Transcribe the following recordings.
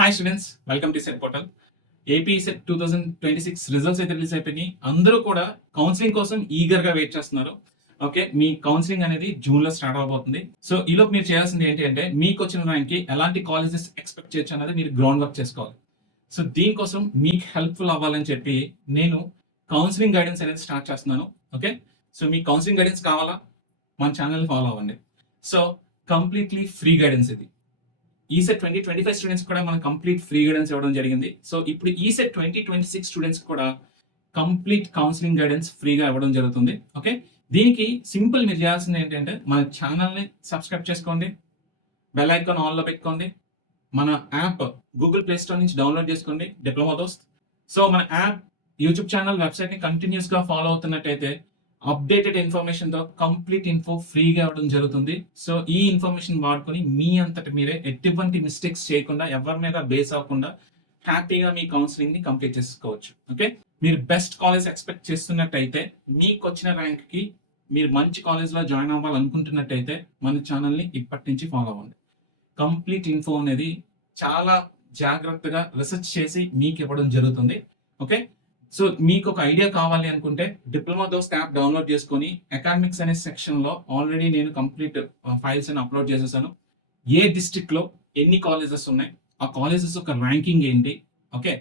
Hi students, welcome to set portal. AP set 2026 results అయితే release అయిపోయినాయి. అందరూ కూడా కౌన్సిలింగ్ కోసం ఈగర్ గా వెయిట్ చేస్తున్నారు. ఓకే, మీ కౌన్సిలింగ్ అనేది జూన్ లో స్టార్ట్ అవబోతుంది. సో ఈలోపు మీరు చేయాల్సింది ఏంటి అంటే, మీకు వచ్చిన ర్యాంక్ కి ఎలాంటి కాలేజెస్ ఎక్స్పెక్ట్ చేయొచ్చు అనేది మీరు గ్రౌండ్ వర్క్ చేసుకోవాలి. సో దీనికోసం మీకు హెల్ప్ఫుల్ అవ్వాలని చెప్పి నేను కౌన్సిలింగ్ గైడెన్స్ అనేది స్టార్ట్ చేస్తున్నాను. ఓకే, సో మీకు కౌన్సిలింగ్ గైడెన్స్ కావాలా, మన ఛానల్ ఫాలో అవ్వండి. సో కంప్లీట్లీ ఫ్రీ గైడెన్స్ ఇది. ఈసెట్ 2025 స్టూడెంట్స్ కూడా మనం కంప్లీట్ ఫ్రీ గైడెన్స్ ఇవ్వడం జరిగింది. సో ఇప్పుడు ఈసెట్ 2026 స్టూడెంట్స్ కూడా కంప్లీట్ కౌన్సిలింగ్ గైడెన్స్ ఫ్రీగా ఇవ్వడం జరుగుతుంది. ఓకే, దీనికి సింపుల్ మీరు చేయాల్సింది ఏంటంటే, మన ఛానల్ని సబ్స్క్రైబ్ చేసుకోండి, బెల్ ఐకాన్ ఆన్లో పెట్టుకోండి, మన యాప్ గూగుల్ ప్లే స్టోర్ నుంచి డౌన్లోడ్ చేసుకోండి, డిప్లొమా దోస్త్. సో మన యాప్, యూట్యూబ్ ఛానల్, వెబ్సైట్ని కంటిన్యూస్గా ఫాలో అవుతున్నట్టయితే అప్డేటెడ్ ఇన్ఫర్మేషన్ తో కంప్లీట్ ఇన్ఫో ఫ్రీగా ఇవ్వడం జరుగుతుంది. సో ఈ ఇన్ఫర్మేషన్ వాడుకొని మీ అంతటి మీరే ఎటువంటి మిస్టేక్స్ చేయకుండా, ఎవరి మీద బేస్ అవ్వకుండా హ్యాపీగా మీ కౌన్సిలింగ్ ని కంప్లీట్ చేసుకోవచ్చు. ఓకే, మీరు బెస్ట్ కాలేజ్ ఎక్స్పెక్ట్ చేస్తున్నట్టయితే, మీకు వచ్చిన ర్యాంక్ కి మీరు మంచి కాలేజ్ లో జాయిన్ అవ్వాలనుకుంటున్నట్టయితే మన ఛానల్ ని ఇప్పటి నుంచి ఫాలో అవ్వండి. కంప్లీట్ ఇన్ఫో అనేది చాలా జాగ్రత్తగా రీసెర్చ్ చేసి మీకు ఇవ్వడం జరుగుతుంది. ఓకే, సో మీకు ఒక ఐడియా కావాలి అనుకుంటే డిప్లొమా దోస్త్ యాప్ డౌన్లోడ్ చేసుకొని అకాడమిక్స్ అనే సెక్షన్ లో ఆల్రెడీ నేను కంప్లీట్ ఫైల్స్ అని అప్లోడ్ చేసేసాను. ఏ డిస్ట్రిక్ట్ లో ఎన్ని కాలేజెస్ ఉన్నాయి, ఆ కాలేజెస్ ఒక ర్యాంకింగ్ ఏంటి, ఓకే,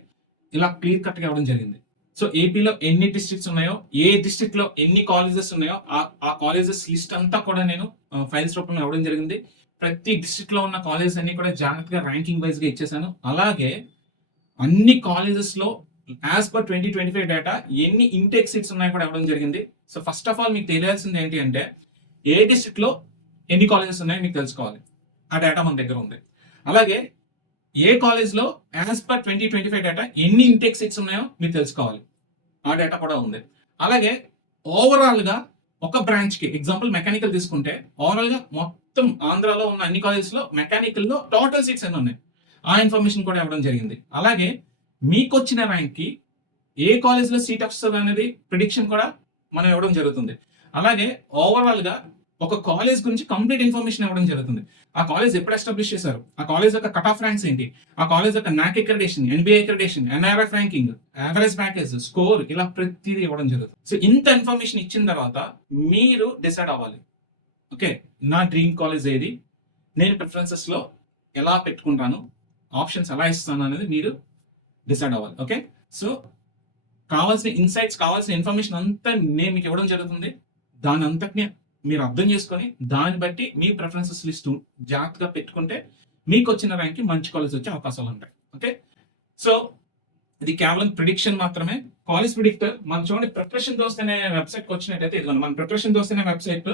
ఇలా క్లియర్ కట్ గా ఇవ్వడం జరిగింది. సో ఏపీలో ఎన్ని డిస్ట్రిక్ట్స్ ఉన్నాయో, ఏ డిస్ట్రిక్ట్ లో ఎన్ని కాలేజెస్ ఉన్నాయో ఆ కాలేజెస్ లిస్ట్ అంతా కూడా నేను ఫైల్స్ రూపంలో ఇవ్వడం జరిగింది. ప్రతి డిస్ట్రిక్ట్ లో ఉన్న కాలేజెస్ అన్ని కూడా జాగ్రత్తగా ర్యాంకింగ్ వైజ్ గా ఇచ్చేసాను. అలాగే అన్ని కాలేజెస్ లో యాజ్ పర్ 2025 డేటా ఎన్ని ఇంటేక్ సీట్స్ ఉన్నాయో కూడా ఇవ్వడం జరిగింది. సో ఫస్ట్ ఆఫ్ ఆల్ మీకు తెలియాల్సింది ఏంటి అంటే, ఏ డిస్ట్రిక్ట్ లో ఎన్ని కాలేజెస్ ఉన్నాయో మీకు తెలుసుకోవాలి. ఆ డేటా మన దగ్గర ఉంది. అలాగే ఏ కాలేజ్ లో యాజ్ పర్ 2025 డేటా ఎన్ని ఇంటేక్ సీట్స్ ఉన్నాయో మీరు తెలుసుకోవాలి. ఆ డేటా కూడా ఉంది. అలాగే ఓవరాల్ గా ఒక బ్రాంచ్ కి, ఎగ్జాంపుల్ మెకానికల్ తీసుకుంటే, ఓవరాల్ గా మొత్తం ఆంధ్రాలో ఉన్న అన్ని కాలేజెస్ లో మెకానికల్ లో టోటల్ సీట్స్ ఎన్ని ఉన్నాయి, ఆ ఇన్ఫర్మేషన్ కూడా ఇవ్వడం జరిగింది. అలాగే మీకు వచ్చిన ర్యాంక్ కి ఏ కాలేజ్ లో సీట్ వస్తుంది అనేది ప్రిడిక్షన్ కూడా మనం ఇవ్వడం జరుగుతుంది. అలాగే ఓవరాల్ గా ఒక కాలేజ్ గురించి కంప్లీట్ ఇన్ఫర్మేషన్ ఇవ్వడం జరుగుతుంది. ఆ కాలేజ్ ఎప్పుడు ఎస్టాబ్లిష్ చేశారు, ఆ కాలేజ్ యొక్క కట్ ఆఫ్ ర్యాంక్స్ ఏంటి, ఆ కాలేజ్ యొక్క నాక్ accreditation, NBA accreditation, NRF ranking, average package, score, ఇలా ప్రతిదీ ఇవ్వడం జరుగుతుంది. సో ఇంత ఇన్ఫర్మేషన్ ఇచ్చిన తర్వాత మీరు డిసైడ్ అవ్వాలి. ఓకే, నా డ్రీమ్ కాలేజ్ ఏది, నేను ప్రిఫరెన్సెస్ లో ఎలా పెట్టుకుంటాను, ఆప్షన్స్ ఎలా ఇస్తాను అనేది మీరు డిసైడ్ అవ్వాలి. ఓకే, సో కావాల్సిన ఇన్సైట్స్, కావాల్సిన ఇన్ఫర్మేషన్ అంతా నేను మీకు ఇవ్వడం జరుగుతుంది. దాని అంతటిని మీరు అర్థం చేసుకొని దాన్ని బట్టి మీ ప్రిఫరెన్సెస్ లిస్ట్ జాగ్రత్తగా పెట్టుకుంటే మీకు వచ్చిన ర్యాంక్కి మంచి కాలేజ్ వచ్చే అవకాశాలు ఉంటాయి. ఓకే, సో ఇది కేవలం ప్రిడిక్షన్ మాత్రమే. కాలేజ్ ప్రిడిక్టర్ మనం చూడండి, ప్రిపరేషన్ దోస్త్ అనే వెబ్సైట్కి వచ్చినట్టయితే, ఇదిగోండి మన ప్రిపరేషన్ దోస్త్ అనే వెబ్సైట్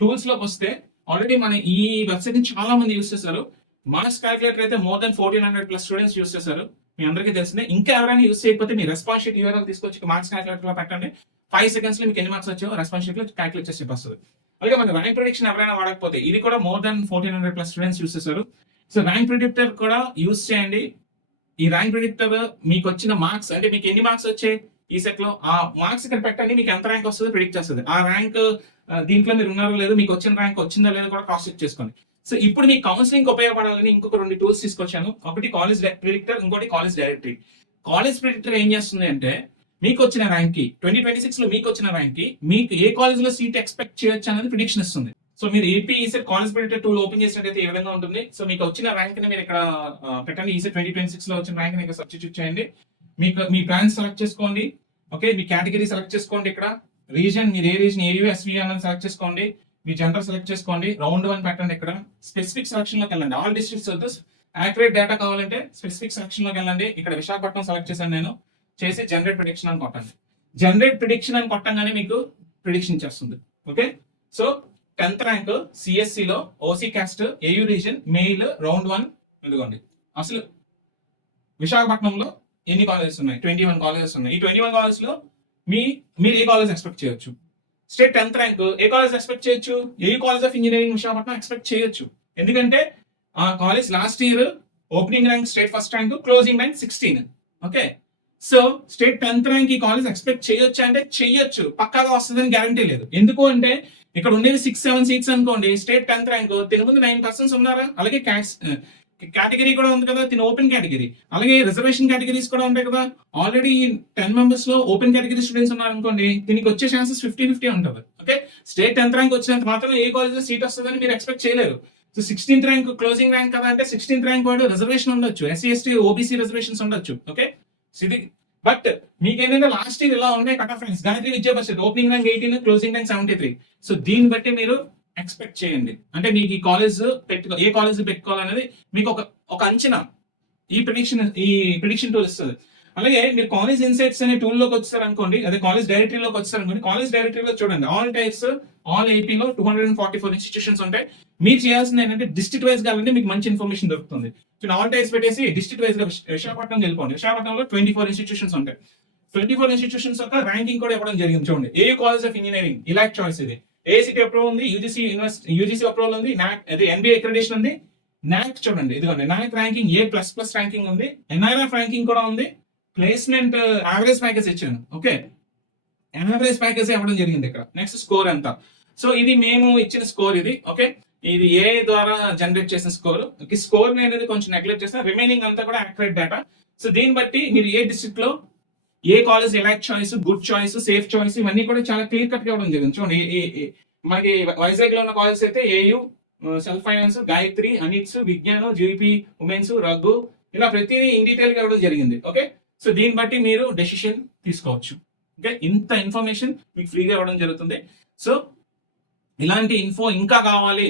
టూల్స్ లోకి వస్తే ఆల్రెడీ మన ఈ వెబ్సైట్ ని చాలా మంది యూస్ చేశారు. మార్క్స్ క్యాలిక్యులేటర్ అయితే మోర్ దెన్ 1400+ స్టూడెంట్స్ యూస్ చేశారు. మీ అందరికీ తెలిసిందే. ఇంకా ఎవరైనా యూస్ చేయకపోతే మీ రెస్పాన్స్ షీట్ యూఆర్ఎల్ తీసుకొచ్చి మార్క్స్ క్యాలిక్యులేటర్ లో పెట్టండి. 5 seconds లో మీకు ఎన్ని మార్క్స్ వచ్చాయో రెస్పాన్స్ షీట్ లో క్యాలిక్యులేట్ చేసి చెప్పేస్తుంది. అలాగే మన ర్యాంక్ ప్రిడిక్షన్ ఎవరైనా వాడకపోతే, ఇది కూడా మోర్ దెన్ 1400+ స్టూడెంట్స్ యూస్ చేశారు. సో ర్యాంక్ ప్రిడిక్టర్ కూడా యూస్ చేయండి. ఈ ర్యాంక్ ప్రిడిక్టర్ మీకు వచ్చిన మార్క్స్, అంటే మీకు ఎన్ని మార్క్స్ వచ్చాయి ఈ సెట్ లో, ఆ మార్క్స్ ఇక్కడ పెట్టండి, మీకు ఎంత ర్యాంక్ వస్తుందో ప్రిడిక్ట్ చేస్తుంది. ఆ ర్యాంక్ దీంట్లో మీరు ఉన్నారో లేదో, మీకు వచ్చిన ర్యాంక్ వచ్చిందో లేదో కూడా క్రాస్ చెక్ చేసుకోండి. సో ఇప్పుడు మీ కౌన్సిలింగ్ ఉపయోగపడాలని ఇంకొక 2 టూల్స్ తీసుకొచ్చాను. ఒకటి కాలేజ్ ప్రిడిక్టర్, ఇంకోటి కాలేజ్ డైరెక్టరీ. కాలేజ్ ప్రిడిక్టర్ ఏం చేస్తుంది అంటే, మీకు వచ్చిన ర్యాంక్ కి 2026 లో మీకు వచ్చిన ర్యాంక్ కి మీకు ఏ కాలేజ్ లో సీట్ ఎక్స్పెక్ట్ చేయొచ్చు అనేది ప్రిడిక్షన్ ఇస్తుంది. సో మీరు AP ECET college predictor tool open చేసినట్టయితే ఈ విధంగా ఉంటుంది. సో మీకు వచ్చిన ర్యాంక్ ని మీరు ఇక్కడ పెట్టండి. ఈసెట్ 2026 లో వచ్చిన ర్యాంక్ ని ఇక్కడ సబ్స్టిట్యూట్ చేయండి. మీకు మీ బ్రాంచ్ సెలెక్ట్ చేసుకోండి. ఓకే, మీ కేటగిరీ సెలెక్ట్ చేసుకోండి. ఇక్కడ రీజన్, మీరు ఏ రీజన్, ఏయూ ఎస్వీ అనేది సెలెక్ట్ చేసుకోండి. మీ జెండర్ సెలెక్ట్ చేసుకోండి. రౌండ్ 1 పెట్టండి. ఇక్కడ స్పెసిఫిక్ సెలక్షన్ లోకి వెళ్ళండి. ఆల్ డిస్ట్రిక్ట్స్ వద్దు, యాక్యురేట్ డేటా కావాలంటే స్పెసిఫిక్ సెలక్షన్ లోకి వెళ్ళండి. ఇక్కడ విశాఖపట్నం సెలెక్ట్ చేశాను నేను. చేసి జనరేట్ ప్రిడిక్షన్ అని కొట్టండి. జనరేట్ ప్రిడిక్షన్ అని కొట్టంగానే మీకు ప్రిడిక్షన్ ఇచ్చేస్తుంది. Okay, so 10th rank CSE లో OC caste, AU region, male, round 1. ఇదిగోండి, అసలు విశాఖపట్నంలో ఎన్ని కాలేజెస్ ఉన్నాయి, 21 కాలేజెస్ ఉన్నాయి. ఈ 21 కాలేజెస్ లో మీరు ఏ కాలేజ్ ఎక్స్పెక్ట్ చేయొచ్చు. స్టేట్ 10th ర్యాంక్ ఏ కాలేజ్ ఎక్స్పెక్ట్ చేయొచ్చు, ఏ college of engineering Visakhapatnam expect చేయొచ్చు. ఎందుకంటే ఆ college last year opening rank state first rank, closing rank 16. Okay, so state 10th rank ఈ కాలేజ్ ఎక్స్పెక్ట్ చేయొచ్చు అంటే చెయ్యొచ్చు, పక్కాగా వస్తుందని గ్యారంటీ లేదు. ఎందుకు అంటే ఇక్కడ ఉండేది 6-7 సీట్స్ అనుకోండి. స్టేట్ 10th ర్యాంక్, దీని ముందు 9 persons ఉన్నారా. అలాగే కేటగిరీ కూడా ఉంది కదా, దీని ఓపెన్ కేటగిరీ. అలాగే రిజర్వేషన్ కేటగిరీస్ కూడా ఉంటాయి కదా. ఆల్రెడీ 10 మెంబర్స్ లో ఓపెన్ కేటగిరీ స్టూడెంట్స్ ఉన్నారు అనుకోండి, దీనికి వచ్చే ఛాన్సెస్ 50-50 ఉంటుంది. ఓకే, స్టేట్ 10th ర్యాంక్ వచ్చినంత మాత్రం ఏ కాలేజ్ సీట్ వస్తుందని మీరు ఎక్స్పెక్ట్ చేయలేరు. So 16th rank closing rank కదా అంటే 16th ర్యాంక్ వాడు రిజర్వేషన్ ఉండొచ్చు, ఎస్సీ ఎస్టీ ఓబీసీ రిజర్వేషన్స్ ఉండొచ్చు. ఓకే, ఇది బట్ మీకేంటంటే లాస్ట్ ఇయర్ ఇలా ఉన్నాయి cut off ranks. Gayatri Vidya Parishad opening rank 18, closing rank 73. So దీన్ని బట్టి మీరు ఎక్స్పెక్ట్ చేయండి. అంటే మీకు ఈ కాలేజ్ ఏ కాలేజ్ పెట్టుకోవాలనేది మీకు ఒక అంచనా ఈ ప్రిడిక్షన్ టూల్ ఇస్తుంది. అలాగే మీరు కాలేజ్ ఇన్సైట్స్ అనే టూల్ లోకి వచ్చారు అనుకోండి, అదే కాలేజ్ డైరెక్టరీలోకి వచ్చారు అనుకోండి, కాలేజ్ డైరెక్టరీలో చూడండి ఆల్ టైప్స్ ఆల్ ఏపీలో 244 ఇన్స్టిట్యూషన్స్ ఉంటాయి. మీరు చేయాల్సింది ఏంటంటే డిస్ట్రిక్ట్ వైజ్ గా మీకు మంచి ఇన్ఫర్మేషన్ దొరుకుతుంది. సో ఆల్ టైప్స్ పెట్టేసి డిస్ట్రిక్ట్ వైజ్ గా విశాఖపట్నం వెళ్ళిపోండి. విశాఖపట్నంలో 24 ఇన్స్టిట్యూషన్స్ ఉంటాయి. 24 ఇన్స్టిట్యూషన్స్ యొక్క ర్యాంకింగ్ కూడా ఇవ్వడం జరిగింది. చూడండి, ఏ కాలేజ్ ఆఫ్ ఇంజనీరింగ్ ఇలాక్ చాయిస్ ఇది, ఏఐసిటి అప్రూవల్ ఉంది, యూజీసీ అప్రూవల్ ఉంది, నాక్ అది ఎన్బిఏ అక్రిడిటేషన్ ఉంది, నాక్ చూడండి ఇదిగోండి నాక్ ర్యాంకింగ్ A++ ర్యాంకింగ్ ఉంది, ఎన్ఐఆర్ఎఫ్ ర్యాంకింగ్ కూడా ఉంది, ప్లేస్మెంట్ యావరేజ్ ప్యాకేజ్ ఇచ్చాను. ఓకే, యావరేజ్ ప్యాకేజ్ ఇవ్వడం జరిగింది ఇక్కడ. నెక్స్ట్ స్కోర్ ఎంత. సో ఇది మేము ఇచ్చిన స్కోర్ ఇది. ఓకే, ఇది ఏ ద్వారా జనరేట్ చేసిన స్కోర్. స్కోర్ అనేది కొంచెం నెగ్లెక్ట్ చేసిన, రిమైనింగ్ అంతా కూడా యాక్యురేట్ డేటా. సో దీన్ని బట్టి మీరు ఏ డిస్ట్రిక్ట్ లో ఏ college elect choice, good choice, safe choice ఇవన్నీ కూడా చాలా క్లియర్ కట్ గా ఇవ్వడం జరిగింది. చూడండి, మనకి వైజాగ్ లో ఉన్న కాలేజ్ అయితే AU, self finance, Gayatri, ANITS, Vignan, GP women's, Raghu, ఇలా ప్రతిదీ ఇన్ డీటెయిల్ గా ఇవ్వడం జరిగింది. ఓకే, సో దీన్ని బట్టి మీరు డెసిషన్ తీసుకోవచ్చు. ఓకే, ఇంత ఇన్ఫర్మేషన్ మీకు ఫ్రీగా ఇవ్వడం జరుగుతుంది. సో ఇలాంటి ఇన్ఫో ఇంకా కావాలి,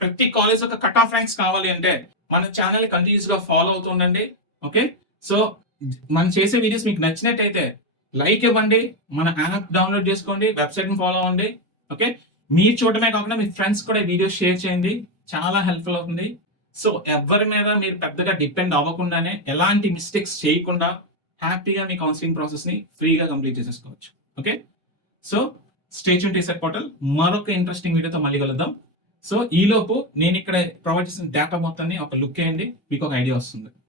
ప్రతి కాలేజ్ యొక్క కట్ ఆఫ్ ర్యాంక్స్ కావాలి అంటే మన ఛానల్ కంటిన్యూస్ గా ఫాలో అవుతుండండి. ఓకే, సో మనం చేసే వీడియోస్ మీకు నచ్చినట్టయితే లైక్ ఇవ్వండి, మన యాప్ డౌన్లోడ్ చేసుకోండి, వెబ్సైట్ ని ఫాలో అవ్వండి. ఓకే, మీరు చూడటమే కాకుండా మీ ఫ్రెండ్స్ కూడా వీడియోస్ షేర్ చేయండి, చాలా హెల్ప్ఫుల్ అవుతుంది. సో ఎవరి మీద మీరు పెద్దగా డిపెండ్ అవ్వకుండానే, ఎలాంటి మిస్టేక్స్ చేయకుండా హ్యాపీగా మీ కౌన్సిలింగ్ ప్రాసెస్ ని ఫ్రీగా కంప్లీట్ చేసేసుకోవచ్చు. Okay, so stay tune to ECET portal. మరొక ఇంట్రెస్టింగ్ వీడియోతో మళ్ళీ కలుద్దాం. సో ఈలోపు నేను ఇక్కడ ప్రొవైడ్ చేసిన డేటా మొత్తాన్ని ఒక లుక్ వేయండి, మీకు ఒక ఐడియా వస్తుంది.